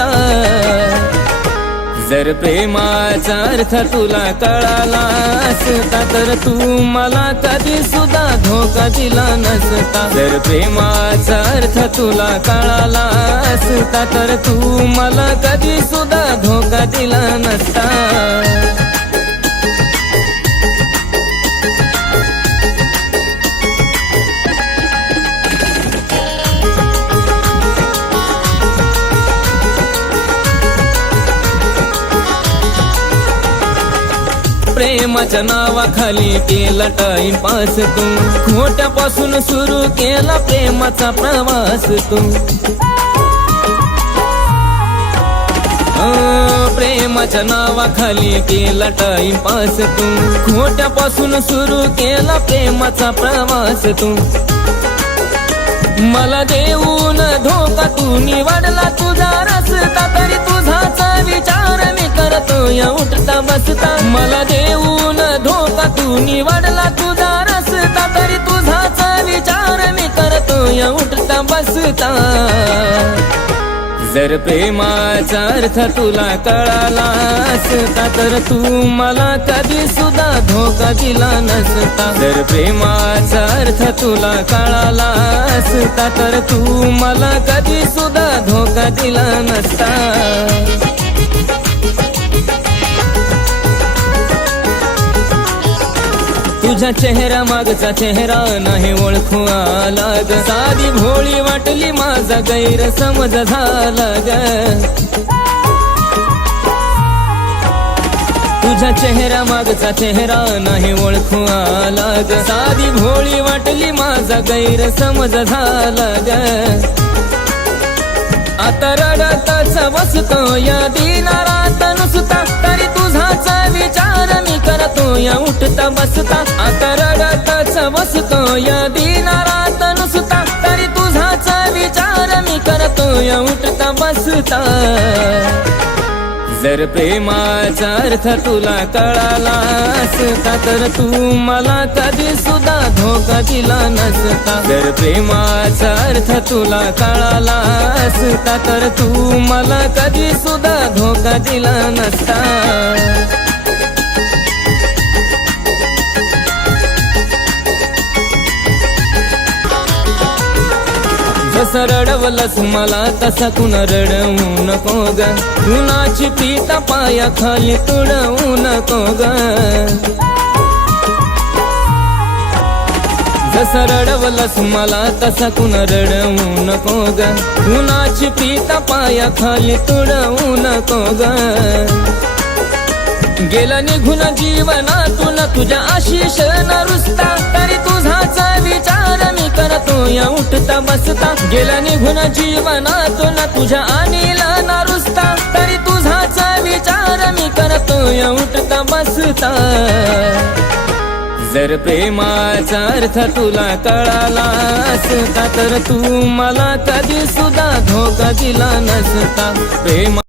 बसता जर प्रेमाचा अर्थ तुला कळाला असता तर तू मला कधी सुद्धा धोका दिला नसता. जर प्रेमाचा अर्थ तुला कळाला असता तर तू मला कधी सुद्धा धोका दिला नसता. प्रेमाच्या नावाखाली केला टाइम पास तू. खोट्यापासून सुरू केला प्रेमाचा प्रवास तू. प्रेमाच्या नावाखाली केला टाइम पास तू. खोट्यापासून सुरू केला प्रेमाचा प्रवास तू. मला देऊन धोका तू निवडला तुझा रस्ता तरी तुझाच विचार मी करतो या उठता बसता मला देऊन धोका तू निवडला तुझा रस्ता तरी तुझाच विचार मी करतो या उठता बसता जर प्रेमाचा अर्थ तुला कळाला असता तर तू मला कधी सुद्धा धोका दिला नसता. जर प्रेमाचा अर्थ तुला कळाला असता तर तू मला कधी सुद्धा धोका दिला नसता. तुझ्या चेहरा मागचा चेहरा नाही ओळखू आला ग साधी भोळी वाटली माझा गैरसमज झाला ग तुझ्या चेहरा मागचा चेहरा नाही ओळखू आला ग साधी भोळी वाटली माझा गैरसमज झाला ग. आता रडतच बसतो या दिनारात नुसता तरी तुझाच विचार मी करतो या उठता बसता. आता रडतच बसतो या दिनारात नुसता तरी तुझाच विचार मी करतो या उठता बसता. जर प्रेमाचा अर्थ तुला कळाला असता तर तू मला कधी सुद्धा धोका दिला नसता. जर प्रेमाचा अर्थ तुला कळाला असता तर तू मला कधी सुद्धा धोका दिला नसता. जसं रडवलंस मला तसा कुणा रडवू नको ग. कुणाची पीता पाया खाली तुडवू नको ग. जसं रडवलंस मला तसा कुणा रडवू नको ग. कुणाची पीता पाया खाली तुडवू नको ग. गेला निघून जीवनातून तुझ्या आशिष न रुसता तरी तुझाचा विचार मी करतो या उठता बसता. गेला निघून जीवनातून तुझ्या अनिल ना रुसता तरी तुझाचा विचार मी करतो या उठता बसता. जर प्रेमाचा अर्थ तुला कळाला असता तर तू मला कधी सुद्धा धोका दिला नसता. प्रेमा